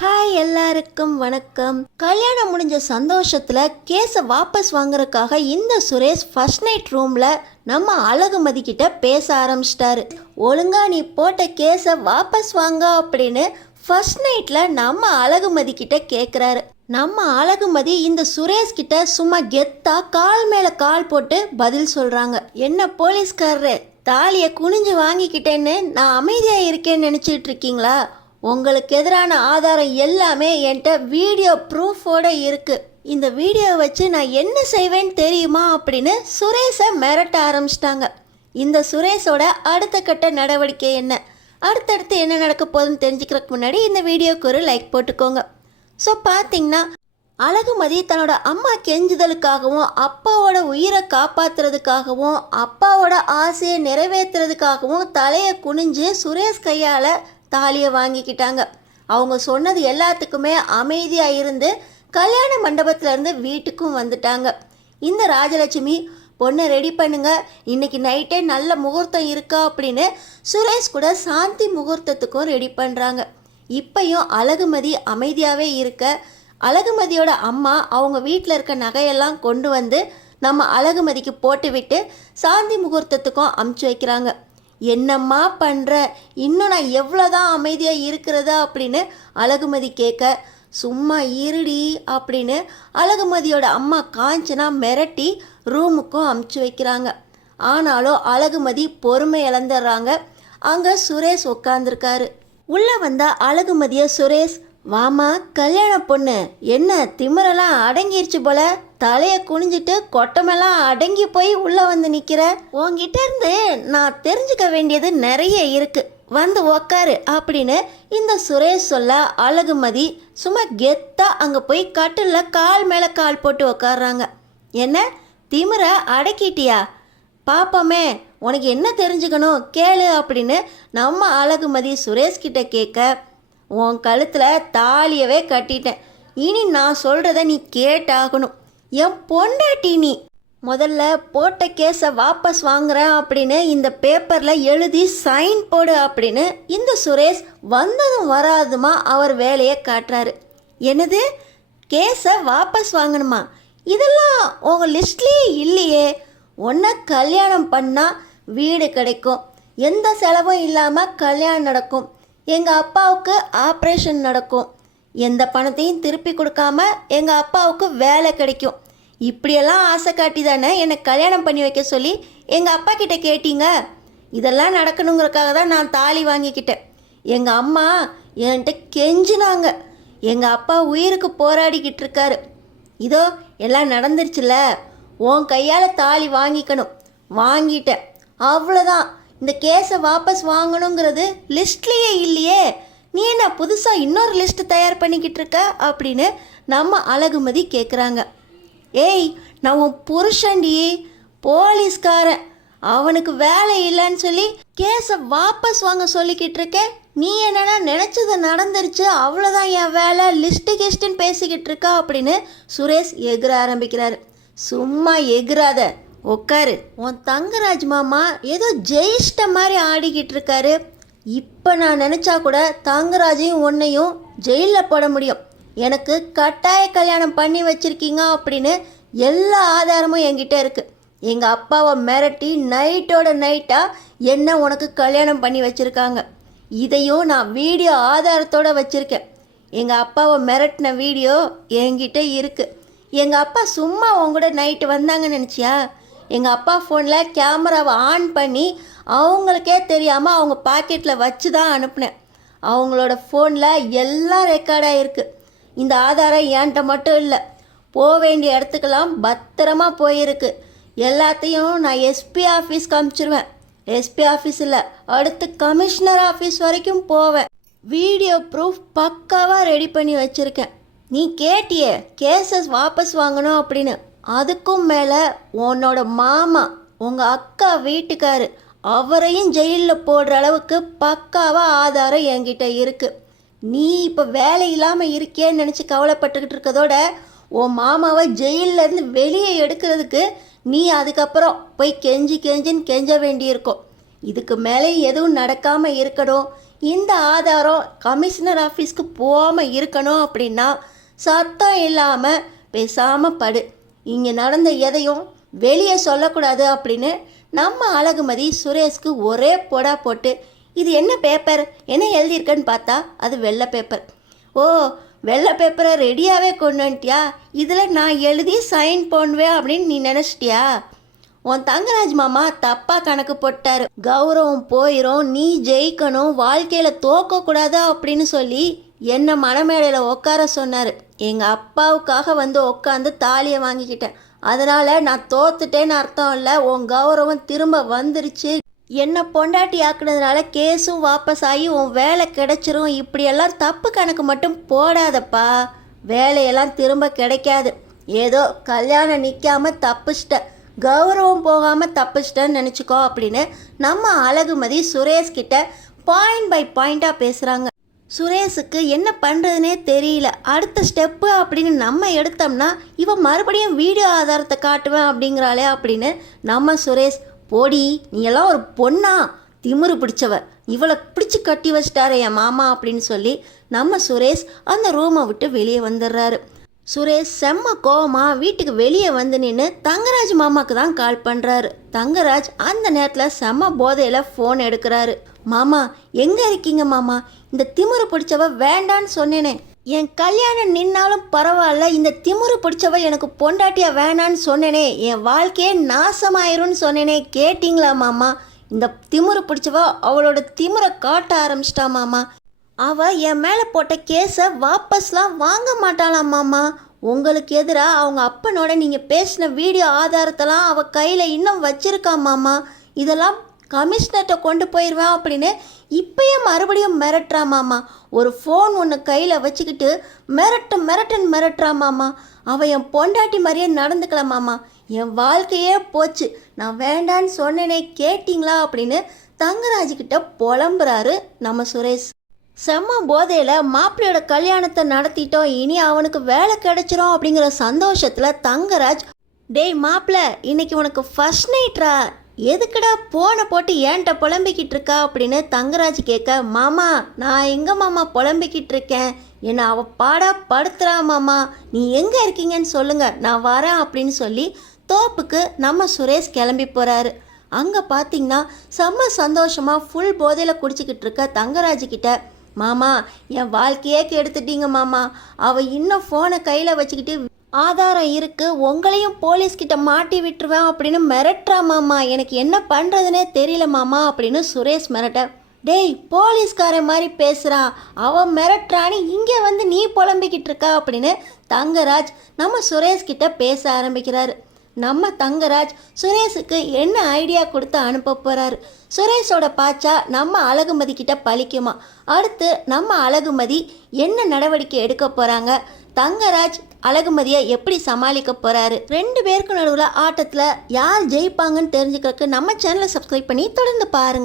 Hi எல்லாருக்கும் வணக்கம். கல்யாணம் முடிஞ்ச சந்தோஷத்தில் கேஸை வாபஸ் வாங்குறதுக்காக இந்த சுரேஷ் ஃபர்ஸ்ட் நைட் ரூமில் நம்ம அழகுமதி கிட்ட பேச ஆரம்பிச்சிட்டாரு. ஒழுங்கா நீ போட்ட கேஸை வாபஸ் வாங்க அப்படின்னு ஃபர்ஸ்ட் நைட்டில் நம்ம அழகுமதி கிட்ட கேட்குறாரு. நம்ம அழகுமதி இந்த சுரேஷ் கிட்ட சும்மா கெத்தா கால் மேலே கால் போட்டு பதில் சொல்கிறாங்க. என்ன போலீஸ்காரரு, தாலியை குனிஞ்சு வாங்கிக்கிட்டேன்னு நான் அமைதியாக இருக்கேன்னு நினச்சிட்டு இருக்கீங்களா? உங்களுக்கு எதிரான ஆதாரம் எல்லாமே என்கிட்ட வீடியோ ப்ரூஃபோட இருக்கு. இந்த வீடியோவை வச்சு நான் என்ன செய்வேன்னு தெரியுமா அப்படின்னு சுரேஷை மிரட்ட ஆரம்பிச்சிட்டாங்க. இந்த சுரேஷோட அடுத்த கட்ட நடவடிக்கை என்ன, அடுத்தடுத்து என்ன நடக்க போகுதுன்னு தெரிஞ்சுக்கிறதுக்கு முன்னாடி இந்த வீடியோக்கு ஒரு லைக் போட்டுக்கோங்க. ஸோ பார்த்தீங்கன்னா அழகுமதி தன்னோட அம்மா கெஞ்சுதலுக்காகவும் அப்பாவோட உயிரை காப்பாற்றுறதுக்காகவும் அப்பாவோட ஆசையை நிறைவேற்றுறதுக்காகவும் தலையை குனிஞ்சு சுரேஷ் கையால் தாலியை வாங்கிக்கிட்டாங்க. அவங்க சொன்னது எல்லாத்துக்குமே அமைதியாக இருந்து கல்யாண மண்டபத்திலேருந்து வீட்டுக்கும் வந்துட்டாங்க. இந்த ராஜலட்சுமி பொண்ணை ரெடி பண்ணுங்க, இன்னைக்கு நைட்டே நல்ல முகூர்த்தம் இருக்கா அப்படின்னு சுரேஷ் கூட சாந்தி முகூர்த்தத்துக்கும் ரெடி பண்ணுறாங்க. இப்பையும் அழகுமதி அமைதியாகவே இருக்க அழகுமதியோட அம்மா அவங்க வீட்டில் இருக்க நகையெல்லாம் கொண்டு வந்து நம்ம அழகுமதிக்கு போட்டு விட்டு சாந்தி முகூர்த்தத்துக்கும் அமுச்சு வைக்கிறாங்க. என்னம்மா பண்ணுற, இன்னும் நான் எவ்வளோதான் அமைதியாக இருக்கிறதா அப்படின்னு அழகுமதி கேட்க, சும்மா இருடி அப்படின்னு அழகுமதியோட அம்மா காஞ்சனா மிரட்டி ரூமுக்கும் அமுச்சு வைக்கிறாங்க. ஆனாலும் அழகுமதி பொறுமை இழந்துடுறாங்க. அங்கே சுரேஷ் உட்காந்துருக்காரு. உள்ளே வந்தால் அழகுமதியை சுரேஷ், வாமா கல்யாண பொண்ணு, என்ன திமிரெல்லாம் அடங்கிருச்சு போல, தலையை குனிஞ்சிட்டு கொட்டமெல்லாம் அடங்கி போய் உள்ளே வந்து நிற்கிற, உங்ககிட்ட இருந்து நான் தெரிஞ்சுக்க வேண்டியது நிறைய இருக்கு, வந்து உக்காரு அப்படின்னு இந்த சுரேஷ் சொல்ல அழகுமதி சும்மா கெத்தா அங்கே போய் கட்டிலில் கால் மேலே கால் போட்டு உக்காடுறாங்க. என்ன திமிரை அடக்கிட்டியா, பாப்பமே உனக்கு என்ன தெரிஞ்சுக்கணும் கேளு அப்படின்னு நம்ம அழகுமதி சுரேஷ் கிட்ட கேட்க, உன் கழுத்தில் தாலியவே கட்டிட்டேன், இனி நான் சொல்கிறத நீ கேட்டாகணும், என் பொண்டாட்டி நீ, முதல்ல போட்ட கேஸை வாபஸ் வாங்குறேன் அப்படின்னு இந்த பேப்பரில் எழுதி சைன் போடு அப்படின்னு இந்த சுரேஷ் வந்ததும் வராதுமா அவர் வேலையை காட்டுறாரு. என்னது, கேஸை வாபஸ் வாங்கணுமா? இதெல்லாம் உங்கள் லிஸ்ட்லேயே இல்லையே. ஒன்றை கல்யாணம் பண்ணால் வீடு கிடைக்கும், எந்த செலவும் இல்லாமல் கல்யாணம் நடக்கும், எங்கள் அப்பாவுக்கு ஆப்ரேஷன் நடக்கும், எந்த பணத்தையும் திருப்பி கொடுக்காம எங்கள் அப்பாவுக்கு வேலை கிடைக்கும், இப்படியெல்லாம் ஆசை காட்டி தானே என்னை கல்யாணம் பண்ணி வைக்க சொல்லி எங்கள் அப்பா கிட்ட கேட்டீங்க. இதெல்லாம் நடக்கணுங்கிறதுக்காக தான் நான் தாலி வாங்கிக்கிட்டேன். எங்கள் அம்மா என்கிட்ட கெஞ்சினாங்க, எங்கள் அப்பா உயிருக்கு போராடிக்கிட்டு இருக்காரு, இதோ எல்லாம் நடந்துருச்சுல, உன் கையால் தாலி வாங்கிக்கணும், வாங்கிட்டேன், அவ்வளோதான். இந்த கேஸை வாபஸ் வாங்கணுங்கிறது லிஸ்ட்லேயே இல்லையே, நீ என்ன புதுசாக இன்னொரு லிஸ்ட்டு தயார் பண்ணிக்கிட்டு இருக்க அப்படின்னு நம்ம அழகுமதி கேட்குறாங்க. ஏய், நான் உன் புருஷன்டி, போலீஸ்காரன், அவனுக்கு வேலை இல்லைன்னு சொல்லி கேஸை வாபஸ் வாங்க சொல்லிக்கிட்டு இருக்கேன், நீ என்னன்னா நினச்சது நடந்துருச்சு, அவ்வளோதான் என் வேலை, லிஸ்ட்டு கிஸ்ட்டுன்னு பேசிக்கிட்டு இருக்கா அப்படின்னு சுரேஷ் எகிற ஆரம்பிக்கிறாரு. சும்மா எகிராத, உட்காரு. உன் தங்கராஜ் மாமா ஏதோ ஜெயிஷ்ட மாதிரி ஆடிக்கிட்டு இருக்காரு. இப்போ நான் நினச்சா கூட தங்கராஜையும் உன்னையும் ஜெயிலில் போட முடியும். எனக்கு கட்டாய கல்யாணம் பண்ணி வச்சுருக்கீங்க அப்படின்னு எல்லா ஆதாரமும் என்கிட்ட இருக்குது. எங்கள் அப்பாவை மிரட்டி நைட்டோட நைட்டாக என்ன உனக்கு கல்யாணம் பண்ணி வச்சுருக்காங்க. இதையும் நான் வீடியோ ஆதாரத்தோடு வச்சுருக்கேன். எங்கள் அப்பாவை மிரட்டின வீடியோ என்கிட்ட இருக்குது. எங்கள் அப்பா சும்மா உங்கூட நைட்டு வந்தாங்கன்னு நினச்சியா? எங்கள் அப்பா ஃபோனில் கேமராவை ஆன் பண்ணி அவங்களுக்கே தெரியாமல் அவங்க பாக்கெட்டில் வச்சு தான் அனுப்புனேன். அவங்களோட ஃபோனில் எல்லாம் ரெக்கார்டாக இருக்குது. இந்த ஆதாரம் என்கிட்ட மட்டும் இல்லை, போக வேண்டிய இடத்துக்கெல்லாம் பத்திரமா போயிருக்கு. எல்லாத்தையும் நான் எஸ்பி ஆஃபீஸ்க்கு அனுப்பிச்சிருவேன். எஸ்பி ஆஃபீஸ் இல்லை, அடுத்து கமிஷனர் ஆஃபீஸ் வரைக்கும் போவேன். வீடியோ ப்ரூஃப் பக்காவாக ரெடி பண்ணி வச்சுருக்கேன். நீ கேட்டியே கேஸஸ் வாபஸ் வாங்கணும் அப்படின்னு, அதுக்கும் மேலே உன்னோட மாமா உங்கள் அக்கா வீட்டுக்காரு அவரையும் ஜெயிலில் போடுற அளவுக்கு பக்காவாக ஆதாரம் என்கிட்ட இருக்குது. நீ இப்போ வேலை இல்லாமல் இருக்கேன்னு நினச்சி கவலைப்பட்டுக்கிட்டு இருக்கதோட உன் மாமாவை ஜெயிலேருந்து வெளியே எடுக்கிறதுக்கு நீ அதுக்கப்புறம் போய் கெஞ்சின்னு கெஞ்ச வேண்டியிருக்கும். இதுக்கு மேலே எதுவும் நடக்காமல் இருக்கணும், இந்த ஆதாரம் கமிஷனர் ஆஃபீஸ்க்கு போகாமல் இருக்கணும் அப்படின்னா சத்தம் இல்லாமல் பேசாமல் படு. இங்கே நடந்த எதையும் வெளியே சொல்லக்கூடாது அப்படின்னு நம்ம அழகுமதி சுரேஷ்க்கு ஒரே பொடா போட்டு, இது என்ன பேப்பர், என்ன எழுதியிருக்கேன்னு பார்த்தா அது வெள்ளை பேப்பர். ஓ, வெள்ளை பேப்பரை ரெடியாகவே கொண்டு வந்துட்டியா, இதில் நான் எழுதி சைன் பண்ணுவேன் அப்படின்னு நீ நினச்சிட்டியா? உன் தங்கராஜ் மாமா தப்பாக கணக்கு போட்டார். கௌரவம் போயிடும், நீ ஜெயிக்கணும், வாழ்க்கையில் தோக்கக்கூடாது அப்படின்னு சொல்லி என்னை மணமேடையில் உட்கார சொன்னார். எங்கள் அப்பாவுக்காக வந்து உட்காந்து தாலியை வாங்கிக்கிட்டேன். அதனால் நான் தோத்துட்டேன்னு அர்த்தம் இல்லை, உன் கௌரவம் திரும்ப வந்துருச்சு. என்னை பொண்டாட்டி ஆக்குனதுனால கேஸும் வாபஸ் ஆகி உன் வேலை கிடைச்சிரும். இப்படியெல்லாம் தப்பு கணக்கு மட்டும் போடாதப்பா, வேலையெல்லாம் திரும்ப கிடைக்காது. ஏதோ கல்யாணம் நிற்காமல் தப்பிச்சிட்ட, கௌரவம் போகாமல் தப்பிச்சிட்டேன்னு நினச்சிக்கோ அப்படின்னு நம்ம அழகுமதி சுரேஷ்கிட்ட பாயிண்ட் பை பாயிண்ட்டாக பேசுகிறாங்க. சுரேஷுக்கு என்ன பண்ணுறதுனே தெரியல. அடுத்த ஸ்டெப்பு அப்படின்னு நம்ம எடுத்தோம்னா இவன் மறுபடியும் வீடியோ ஆதாரத்தை காட்டுவேன் அப்படிங்கிறாளே அப்படின்னு நம்ம சுரேஷ், போடி நீ எல்லாம் ஒரு பொண்ணா, திமிரு பிடிச்சவ, இவளை பிடிச்சி கட்டி வச்சிட்டாரு என் மாமா அப்படின்னு சொல்லி நம்ம சுரேஷ் அந்த ரூமை விட்டு வெளியே வந்துடுறாரு. சுரேஷ் செம்ம கோவமா வீட்டுக்கு வெளியே வந்து நின்று தங்கராஜ் மாமாவுக்கு தான் கால் பண்ணுறாரு. தங்கராஜ் அந்த நேரத்தில் செம்ம போதையில் ஃபோன் எடுக்கிறாரு. மாமா எங்கே இருக்கீங்க மாமா, இந்த திமிரு பிடிச்சவ வேண்டான்னு சொன்னேனே, என் கல்யாணம் நின்னாலும் பரவாயில்ல, இந்த திமிரு பிடிச்சவ எனக்கு பொண்டாட்டியா வேணான்னு சொன்னேனே, என் வாழ்க்கையே நாசமாயிரும்னு சொன்னேனே, கேட்டிங்களா மாமா? இந்த திமிரு பிடிச்சவ அவளோட திமிரை காட்ட ஆரம்பிச்சிட்டா மாமா. அவள் என் மேலே போட்ட கேஸை வாபஸ்லாம் வாங்க மாட்டாளாம் மாமா. உங்களுக்கு எதிராக அவங்க அப்பனோட நீங்கள் பேசின வீடியோ ஆதாரத்தெல்லாம் அவள் கையில் இன்னும் வச்சிருக்கா மாமா. இதெல்லாம் கமிஷனர்கிட்ட கொண்டு போயிடுவேன் அப்படின்னு இப்பயே மறுபடியும் மிரட்டுறா மாமா. ஒரு ஃபோன் ஒன்று கையில் வச்சுக்கிட்டு மிரட்டுறா மாமா. அவள் என் பொண்டாட்டி மாதிரியே நடந்துக்கல மாமா. என் வாழ்க்கையே போச்சு, நான் வேண்டான்னு சொன்னேனே, கேட்டிங்களா அப்படின்னு தங்கராஜ்கிட்ட புலம்புறாரு நம்ம சுரேஷ். செம்ம போதையில் மாப்பிள்ளையோட கல்யாணத்தை நடத்திட்டோம், இனி அவனுக்கு வேலை கிடைச்சிரும் அப்படிங்கிற சந்தோஷத்தில் தங்கராஜ், டேய் மாப்பிள்ளை இன்னைக்கு உனக்கு ஃபர்ஸ்ட் நைட்ரா, எதுக்குடா போனை போட்டு ஏன்ட்ட புலம்பிக்கிட்டு இருக்கா அப்படின்னு தங்கராஜ் கேட்க, மாமா நான் எங்கே மாமா புலம்பிக்கிட்டு இருக்கேன், என்னை அவள் பாடா படுத்துறா மாமா, நீ எங்கே இருக்கீங்கன்னு சொல்லுங்க நான் வரேன் அப்படின்னு சொல்லி தோப்புக்கு நம்ம சுரேஷ் கிளம்பி போகிறாரு. அங்கே பார்த்தீங்கன்னா செம்ம சந்தோஷமாக ஃபுல் போதையில் குடிச்சிக்கிட்டு இருக்க தங்கராஜ்கிட்ட, மாமா என் வாழ்க்கையே கெடுத்துட்டீங்க மாமா, அவள் இன்னும் ஃபோனை கையில் வச்சுக்கிட்டு ஆதாரம் இருக்குது, உங்களையும் போலீஸ்கிட்ட மாட்டி விட்டுருவேன் அப்படின்னு மிரட்டுறா மாமா, எனக்கு என்ன பண்ணுறதுனே தெரியல மாமா அப்படின்னு சுரேஷ் மிரட்ட, டேய் போலீஸ்காரன் மாதிரி பேசுகிறா, அவன் மிரட்டுறான்னு இங்கே வந்து நீ புலம்பிக்கிட்டு இருக்கா அப்படின்னு தங்கராஜ் நம்ம சுரேஷ்கிட்ட பேச ஆரம்பிக்கிறாரு. நம்ம தங்கராஜ் சுரேஷுக்கு என்ன ஐடியா கொடுத்து அனுப்ப போகிறாரு. சுரேஷோட பாச்சா நம்ம அழகுமதி கிட்ட பழிக்குமா? அடுத்து நம்ம அழகுமதி என்ன நடவடிக்கை எடுக்க போகிறாங்க? தங்கராஜ் அழகுமதியை எப்படி சமாளிக்க போகிறாரு? 2 பேருக்கு நடுவில் ஆட்டத்தில் யார் ஜெயிப்பாங்கன்னு தெரிஞ்சுக்கிறதுக்கு நம்ம சேனலை சப்ஸ்கிரைப் பண்ணி தொடர்ந்து பாருங்கள்.